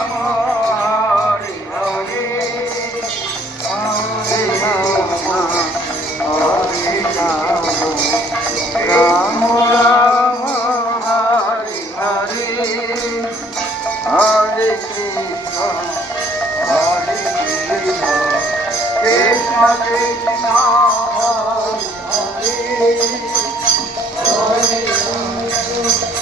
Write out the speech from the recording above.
Hare Hare, Hare Rama, Hare Rama, Rama Rama, Hare Hare, Hare Krishna, Hare Krishna, Krishna Krishna, Hare Hare, Hare Rama.